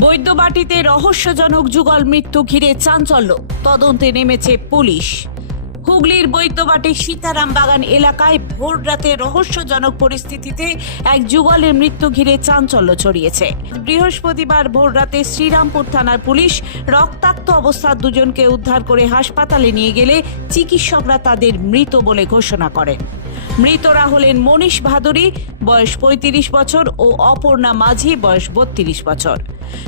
বৈদ্যবাটিতে রহস্যজনক যুগল মৃত্যু ঘিরে চাঞ্চল্য। তদন্তে নেমেছে পুলিশ। হুগলির বৈদ্যবাটির সীতারাম বাগান এলাকায় ভোর রাতে রহস্যজনক পরিস্থিতিতে এক যুগলের মৃত্যু ঘিরে চাঞ্চল্য ছড়িয়েছে। বৃহস্পতিবার ভোর রাতে শ্রীরামপুর থানার পুলিশ রক্তাক্ত অবস্থার দুজনকে উদ্ধার করে হাসপাতালে নিয়ে গেলে চিকিৎসকরা তাদের মৃত বলে ঘোষণা করেন। মৃতরা হলেন মনীষ ভাদুরী, বয়স পঁয়ত্রিশ বছর, ও অপর্ণা মাঝি, বয়স বত্রিশ বছর।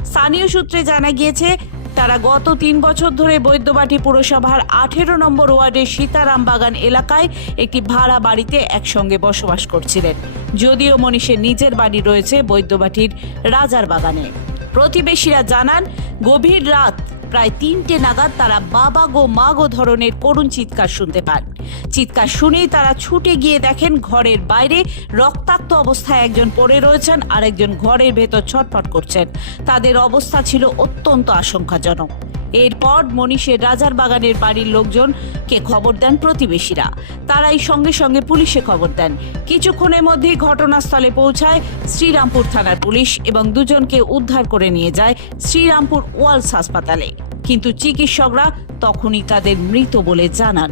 স্থানীয় সূত্রে জানা গিয়েছে তারা গত তিন বছর ধরে বৈদ্যবাটি পুরসভার আঠেরো নম্বর ওয়ার্ডের সীতারাম বাগান এলাকায় একটি ভাড়া বাড়িতে একসঙ্গে বসবাস করছিলেন। যদিও মনীষের নিজের বাড়ি রয়েছে বৈদ্যবাটির রাজার বাগানে। প্রতিবেশীরা জানান, গভীর রাত প্রায় তিনটে নাগাদ তারা বাবা গো, মা গো ধরনের করুণ চিৎকার শুনতে পান। চিৎকার শুনেই তারা ছুটে গিয়ে দেখেন ঘরের বাইরে রক্তাক্ত অবস্থায় একজন পড়ে রয়েছেন আর একজন ঘরের ভেতর ছটফট করছেন। তাদের অবস্থা ছিল অত্যন্ত আশঙ্কাজনক। এরপর মনীষের রাজার বাগানের বাড়ির লোকজনকে খবর দেন প্রতিবেশীরা। তারাই সঙ্গে সঙ্গে পুলিশে খবর দেন। কিছুক্ষণের মধ্যেই ঘটনাস্থলে পৌঁছায় শ্রীরামপুর থানার পুলিশ এবং দুজনকে উদ্ধার করে নিয়ে যায় শ্রীরামপুর ওয়ালস হাসপাতালে। কিন্তু চিকিৎসকরা তখনই তাদের মৃত বলে জানান।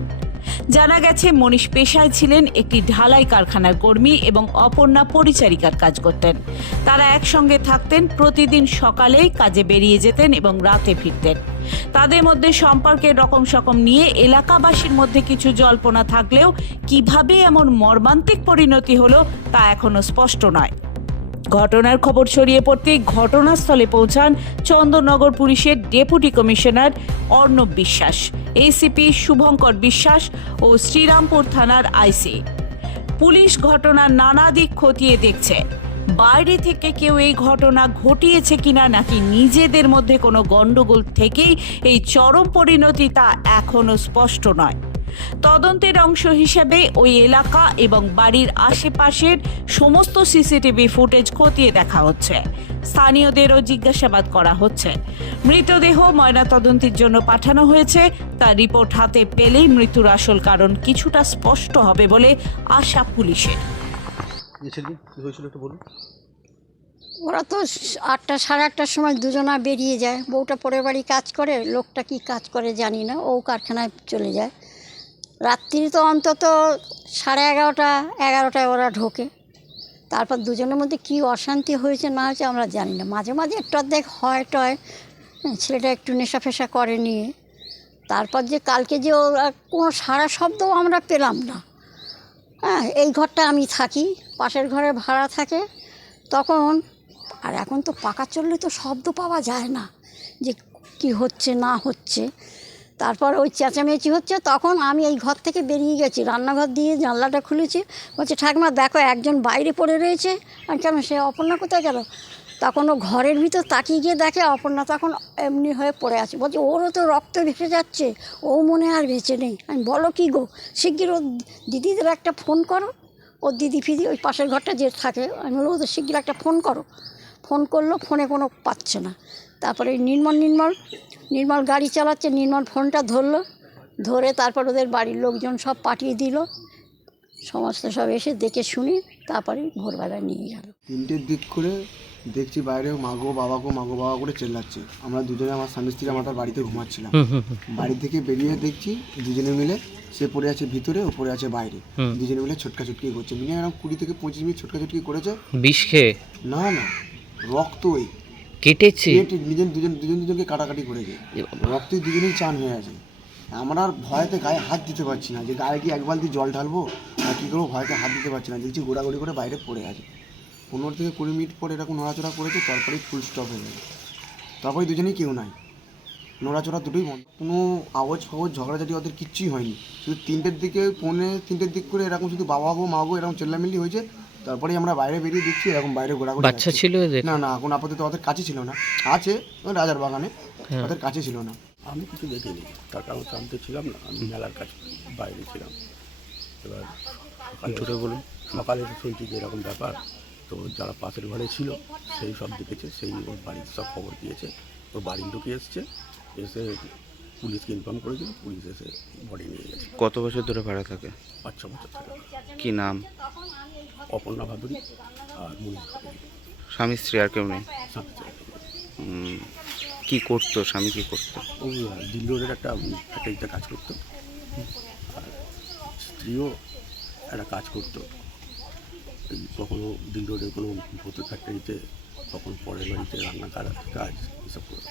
জানা গেছে, মনীষ পেশায় ছিলেন একটি ঢালাই কারখানার কর্মী এবং অপর্ণা পরিচারিকার কাজ করতেন। তারা একসঙ্গে থাকতেন, প্রতিদিন সকালেই কাজে বেরিয়ে যেতেন এবং রাতে ফিরতেন। তাদের মধ্যে সম্পর্কের রকম সকম নিয়ে এলাকাবাসীর মধ্যে কিছু জল্পনা থাকলেও কীভাবে এমন মর্মান্তিক পরিণতি হলো তা এখনও স্পষ্ট নয়। ঘটনার খবর ছড়িয়ে পড়তেই ঘটনাস্থলে পৌঁছান চন্দননগর পুলিশের ডেপুটি কমিশনার অর্ণব বিশ্বাস এসিপি শুভঙ্কর বিশ্বাস ও শ্রীরামপুর থানার আইসি পুলিশ ঘটনার নানা দিক খতিয়ে দেখছে। বাইরে থেকে কেউ এই ঘটনা ঘটিয়েছে কিনা নাকি নিজেদের মধ্যে কোনো গণ্ডগোল থেকেই এই চরম পরিণতি তা এখনও স্পষ্ট নয়। তদন্তের অংশ হিসেবে ওই এলাকা এবং বাড়ির আশেপাশের সমস্ত সিসিটিভি ফুটেজ খতিয়ে দেখা হচ্ছে। স্থানীয়দেরও জিজ্ঞাসাবাদ করা হচ্ছে। মৃতদেহ ময়নাতদন্তের জন্য পাঠানো হয়েছে। তার রিপোর্ট হাতে পেলেই মৃত্যুর আসল কারণ কিছুটা স্পষ্ট হবে বলে আশা পুলিশের। ওরা তো আটটা সাড়ে আটটার সময় দুজনা বেরিয়ে যায়। বউটা পরের বাড়ি কাজ করে লোকটা কি কাজ করে জানি না। ও কারখানায় চলে যায়। রাত্রি তো অন্তত সাড়ে এগারোটা এগারোটায় ওরা ঢোকে। তারপর দুজনের মধ্যে কি অশান্তি হয়েছে না হয়েছে আমরা জানি না। মাঝে মাঝে একটু অর্ধেক হয় টয় হ্যাঁ, ছেলেটা একটু নেশা ফেশা করে নিয়ে। তারপর যে কালকে যে ওরা কোনো সারা শব্দও আমরা পেলাম না। হ্যাঁ এই ঘরটা আমি থাকি পাশের ঘরে ভাড়া থাকে তখন আর এখন তো পাকা চললে তো শব্দ পাওয়া যায় না যে কি হচ্ছে না হচ্ছে। তারপর ওই চেঁচামেচি হচ্ছে, তখন আমি এই ঘর থেকে বেরিয়ে গেছি। রান্নাঘর দিয়ে জানলাটা খুলেছি, বলছে, ঠাকুমা, দেখো, একজন বাইরে পড়ে রয়েছে। আর কেন, সে অপর্ণা কোথায় গেল? তখন ও ঘরের ভিতর তাকিয়ে গিয়ে দেখে, অপর্ণা তখন এমনি হয়ে পড়ে আছে। বলছে, ওরও তো রক্ত ভেসে যাচ্ছে, ও মনে আর বেঁচে নেই। আমি বলো, কী গো, শিগগির ও দিদিদের একটা ফোন করো। ওর দিদি ফিদি ওই পাশের ঘরটা যে থাকে, আমি বলব ওদের শিগগির একটা ফোন করো। ফোন করল, ফোনে কোনো পাচ্ছে না। তারপরে নির্মল নির্মল নির্মল গাড়ি চালাচ্ছে নির্মল ফোনটা ধরলো ধরে তারপর ওদের বাড়ির লোকজন সব পাঠিয়ে দিল। সমস্ত সব এসে দেখে শুনে তারপরে ভোরবেলা নিয়ে গেল। তিনটের দিক করে দেখছি বাইরে মাগো বাবাগো মাগো বাবা করে চেল্লাচ্ছে। আমরা দুজনে আমার স্বামী স্ত্রী আমরা বাড়িতে ঘুমাচ্ছিলাম। বাড়ি থেকে বেরিয়ে দেখছি দুজনে মিলে সে পড়ে আছে ভিতরে ও পড়ে আছে বাইরে। দুজনে মিলে ছোটকা ছুটকি করছে। মিনিমাম কুড়ি থেকে পঁচিশ মিনিট ছোটকা ছুটকি করেছে। বিষ খেয়ে? না না রক্ত ওই। কেটেছে। দুজন দুজন দুজন দুজনকে কাটাকাটি করেছে। রক্তে দুজনেই চান হয়ে আছে আমরা আর ভয়তে গায়ে হাত দিতে পারছি না। যে গায়ে কি এক বালতি জল ঢালবো আর কী করব ভয়তে হাত দিতে পারছি না। দেখছি গোড়াগড়ি করে বাইরে পড়ে আছে। পনেরো থেকে কুড়ি মিনিট পরে এরকম নড়াচড়া করেছে তারপরেই ফুল স্টপ হয়ে গেছে। তারপরে দুজনেই কেউ নাই। নড়াচড়া দুটোই বন্ধ। কোনো আওয়াজ ফাওয়াজ ঝগড়াঝাটি ওদের কিচ্ছুই হয়নি। শুধু তিনটের দিকে পৌনে তিনটের দিক করে এরকম শুধু বাবা গো মা গো এরকম চেল্লামিল্লি হয়েছে। তারপরেই আমরা বাইরে বেরিয়ে দেখছি এরকম বাইরে ঘোরাঘুরি বাচ্চা ছিল এদের? না না এখন আপাতত ওদের কাছে ছিল না। আছে ওই রাজার বাগানে হ্যাঁ। ওদের কাছে ছিল না। আমি কিছু দেখিনি তো আমি তো ছিলাম না আমি মেলার কাছে বাইরে ছিলাম। এবার জোরে বলুন। সকালে তো শুনছি যে এরকম ব্যাপার তো যারা পাশের ঘরে ছিল সেই সব দেখেছে সেই ওর বাড়ির সব খবর দিয়েছে। ওর বাড়ির লোকে এসছে এসে পুলিশকে ইনফর্ম করেছিল পুলিশ এসে বডি নিয়ে গেছে। কত বছর ধরে ভাড়া থাকে? পাঁচ ছ বছর থেকে কি নাম? অপর্ণা ভাদুরী আর স্বামী স্ত্রী আর কেউ নেই? কি করতো? স্বামী কি করতো? ও দিল রোডের একটা ফ্যাক্টরিতে কাজ করতো। আর স্ত্রীও একটা কাজ করতো। কখনো দিল রোডের কোনো ভূতের ফ্যাক্টরিতে কখনো পরের বাড়িতে রান্না কাজ এসব করতো।